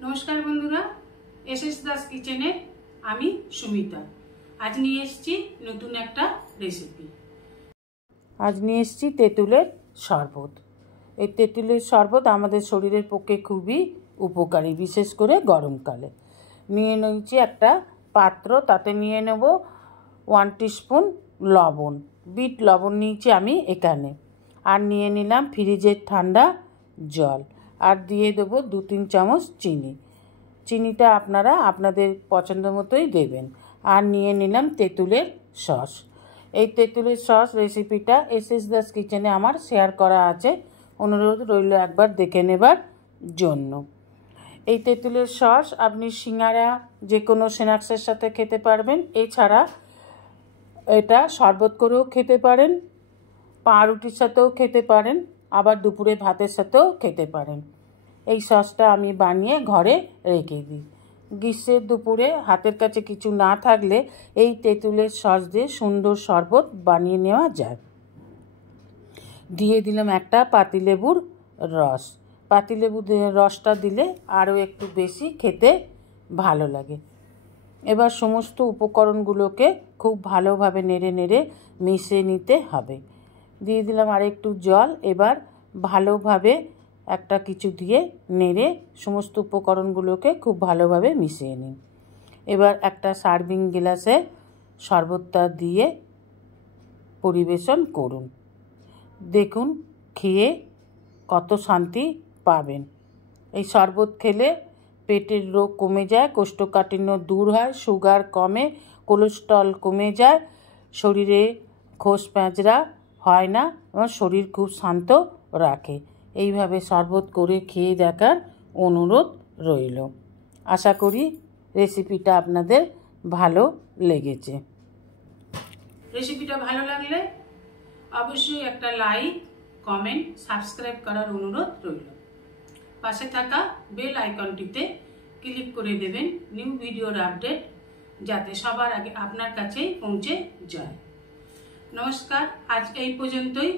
नमस्कार बंधुरा एसएस दास किचेने आमी सुमिता आज निये एसेछि नतून एकटा रेसिपि। आज निये एसेछि तेतुलेर शरबत। এই তেঁতুলের শরবত আমাদের শরীরের পক্ষে খুবই উপকারী, বিশেষ করে গরমকালে। নিয়ে নিয়েছি একটা পাত্র, তাতে নিয়ে নেব 1 টিস্পুন লবণ, বিট লবণ নিয়েছি আমি এখানে। আর নিয়ে নিলাম ফ্রিজের ঠান্ডা জল, আর দিয়ে দেবো 2-3 চামচ চিনি। চিনিটা আপনারা আপনাদের পছন্দ মতোই দেবেন। আর নিয়ে নিলাম তেঁতুলের সস। এই তেঁতুলের সস রেসিপিটা এসএস দাস কিচেনে আমার শেয়ার করা আছে, অনুরোধ রইল একবার দেখে নেবার জন্য। এই তেঁতুলের সস আপনি সিঙ্গারা যে কোনো স্ন্যাক্সের সাথে খেতে পারবেন। এছাড়া এটা শরবত করেও খেতে পারেন, পাউরুটির সাথেও খেতে পারেন, আবার দুপুরে ভাতের সাথেও খেতে পারেন। এই সসটা আমি বানিয়ে ঘরে রেখে দিই। গ্রীষ্মের দুপুরে হাতের কাছে কিছু না থাকলে এই তেঁতুলের সস দিয়ে সুন্দর শরবত বানিয়ে নেওয়া যায়। দিয়ে দিলাম একটা পাতিলেবুর রস। পাতিলেবুর রসটা দিলে আরও একটু বেশি খেতে ভালো লাগে। এবার সমস্ত উপকরণগুলোকে খুব ভালোভাবে নেড়ে নেড়ে মিশিয়ে নিতে হবে। দিয়ে দিলাম আর একটু জল। এবার ভালোভাবে একটা কিছু দিয়ে নেড়ে সমস্ত উপকরণগুলোকে খুব ভালোভাবে মিশিয়ে নিন। এবার একটা সার্ভিং গ্লাসে শরবতটা দিয়ে পরিবেশন করুন। দেখুন খেয়ে কত শান্তি পাবেন। এই শরবত খেলে পেটের রোগ কমে যায়, কোষ্ঠকাঠিন্য দূর হয়, সুগার কমে, কোলেস্ট্রল কমে যায়, শরীরে খোস প্যাঁচড়া হয় না, আমার শরীর খুব শান্ত রাখে। এইভাবে শরবত করে খেয়ে দেখার অনুরোধ রইল। আশা করি রেসিপিটা আপনাদের ভালো লেগেছে। রেসিপিটা ভালো লাগলে অবশ্যই একটা লাইক, কমেন্ট, সাবস্ক্রাইব করার অনুরোধ রইল। পাশে থাকা বেল আইকনটিতে ক্লিক করে দেবেন নিউ ভিডিওর আপডেট যাতে সবার আগে আপনার কাছেই পৌঁছে যায়। নমস্কার, আজ এই পর্যন্তই।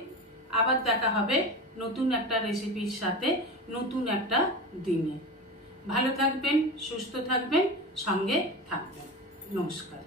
আবার দেখা হবে নতুন একটা রেসিপির সাথে নতুন একটা দিনে। ভালো থাকবেন, সুস্থ থাকবেন, সঙ্গে থাকবেন। নমস্কার।